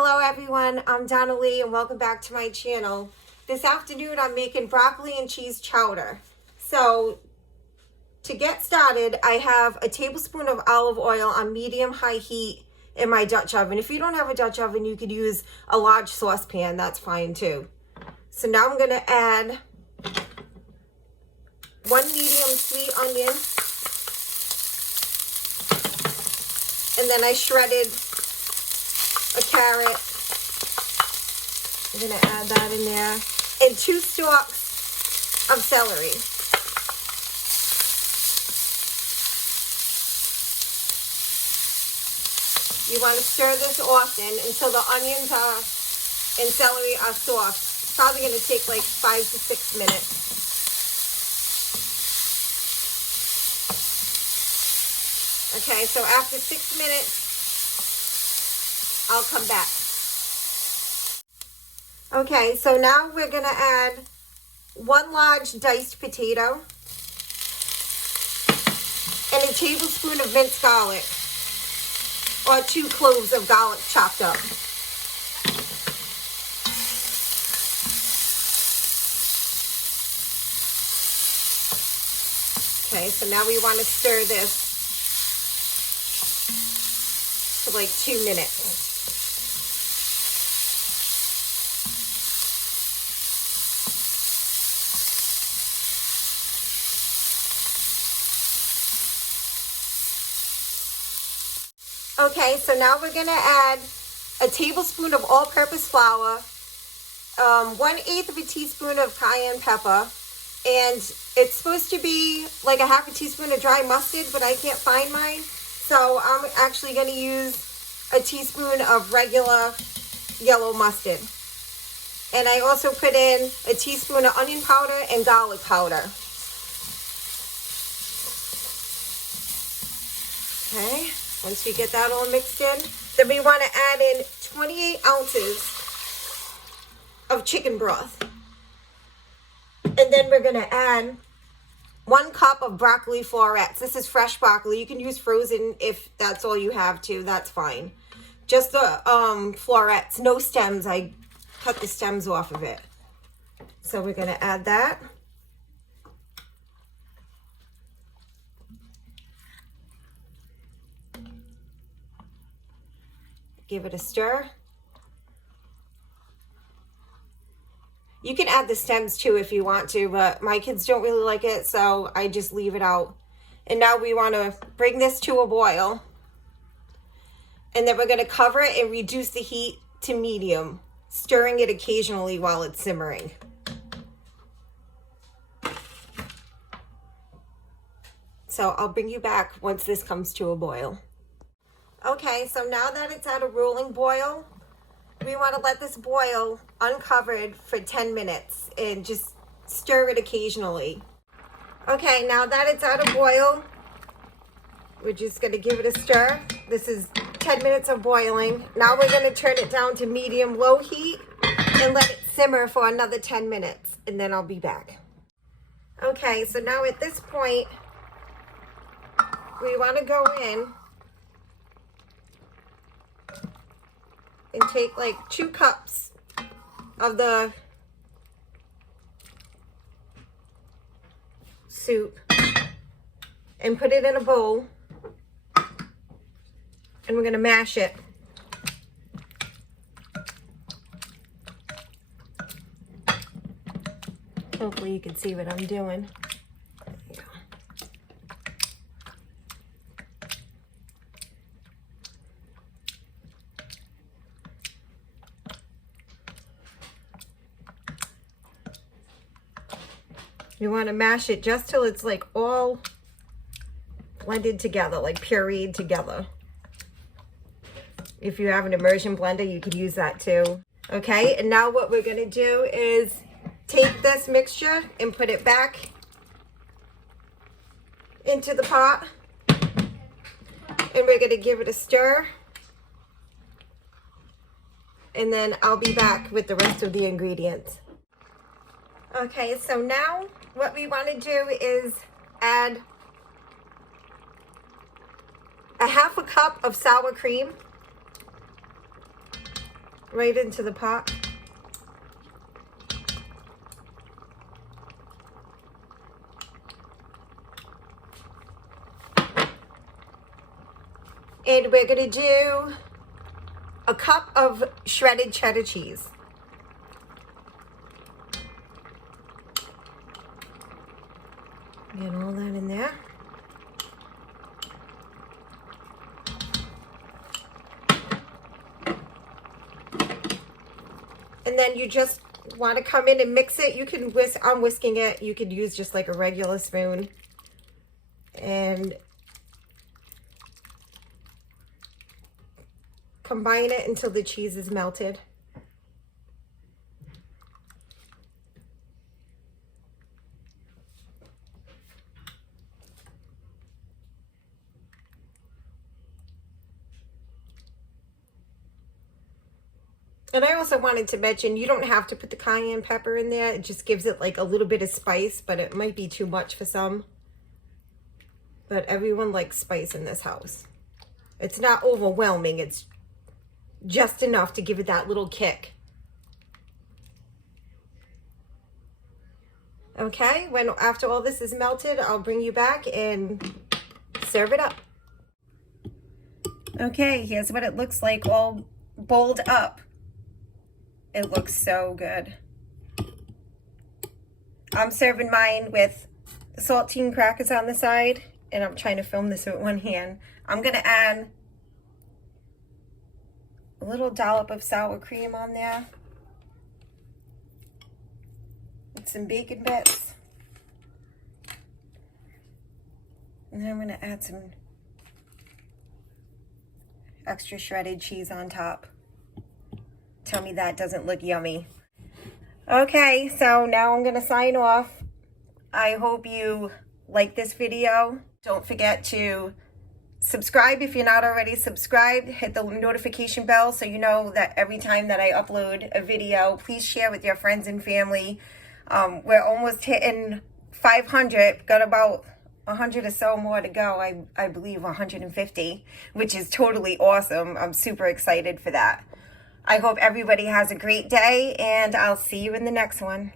Hello everyone, I'm Donna Lee and welcome back to my channel. This afternoon I'm making broccoli and cheese chowder. So to get started, I have a tablespoon of olive oil on medium-high heat in my Dutch oven. If you don't have a Dutch oven, you could use a large saucepan, that's fine too. So now I'm going to add one medium sweet onion, and then I shredded a carrot. I'm going to add that in there. And 2 stalks of celery. You want to stir this often until the onions and celery are soft. It's probably going to take like 5 to 6 minutes. Okay, so after 6 minutes, I'll come back. Okay, so now we're going to add 1 large diced potato and a tablespoon of minced garlic, or 2 cloves of garlic chopped up. Okay, so now we want to stir this for like 2 minutes. Okay, so now we're going to add a tablespoon of all-purpose flour, 1/8 of a teaspoon of cayenne pepper, and it's supposed to be like a half a teaspoon of dry mustard, but I can't find mine. So I'm actually going to use a teaspoon of regular yellow mustard. And I also put in a teaspoon of onion powder and garlic powder. Okay. Once we get that all mixed in, then we want to add in 28 ounces of chicken broth. And then we're going to add 1 cup of broccoli florets. This is fresh broccoli. You can use frozen if that's all you have too. That's fine. Just the florets, no stems. I cut the stems off of it. So we're going to add that. Give it a stir. You can add the stems too if you want to, but my kids don't really like it, so I just leave it out. And now we want to bring this to a boil. And then we're going to cover it and reduce the heat to medium, stirring it occasionally while it's simmering. So I'll bring you back once this comes to a boil. Okay, so now that it's at a rolling boil, we want to let this boil uncovered for 10 minutes and just stir it occasionally. Okay, now that it's at a boil, we're just going to give it a stir. This is 10 minutes of boiling. Now we're going to turn it down to medium-low heat and let it simmer for another 10 minutes, and then I'll be back. Okay, so now at this point, we want to go in and take like 2 cups of the soup and put it in a bowl, and we're going to mash it. Hopefully you can see what I'm doing. There you go. You want to mash it just till it's like all blended together, like pureed together. If you have an immersion blender, you could use that too. Okay, and now what we're going to do is take this mixture and put it back into the pot. And we're going to give it a stir. And then I'll be back with the rest of the ingredients. Okay, so now what we want to do is add a 1/2 cup of sour cream, right into the pot. And we're gonna do a cup of shredded cheddar cheese. Get all that in there. And then you just want to come in and mix it. You can I'm whisking it. You could use just like a regular spoon. And combine it until the cheese is melted. And I also wanted to mention, you don't have to put the cayenne pepper in there. It just gives it like a little bit of spice, but it might be too much for some. But everyone likes spice in this house. It's not overwhelming. It's just enough to give it that little kick. Okay, after all this is melted, I'll bring you back and serve it up. Okay, here's what it looks like all bowled up. It looks so good. I'm serving mine with saltine crackers on the side, and I'm trying to film this with one hand. I'm gonna add a little dollop of sour cream on there. And some bacon bits. And then I'm gonna add some extra shredded cheese on top. Tell me that doesn't look yummy. Okay, so now I'm gonna sign off. I hope you like this video. Don't forget to subscribe if you're not already subscribed. Hit the notification bell so you know that every time that I upload a video. Please share with your friends and family. We're almost hitting 500. Got about 100 or so more to go. I believe 150, which is totally awesome. I'm super excited for that. I hope everybody has a great day, and I'll see you in the next one.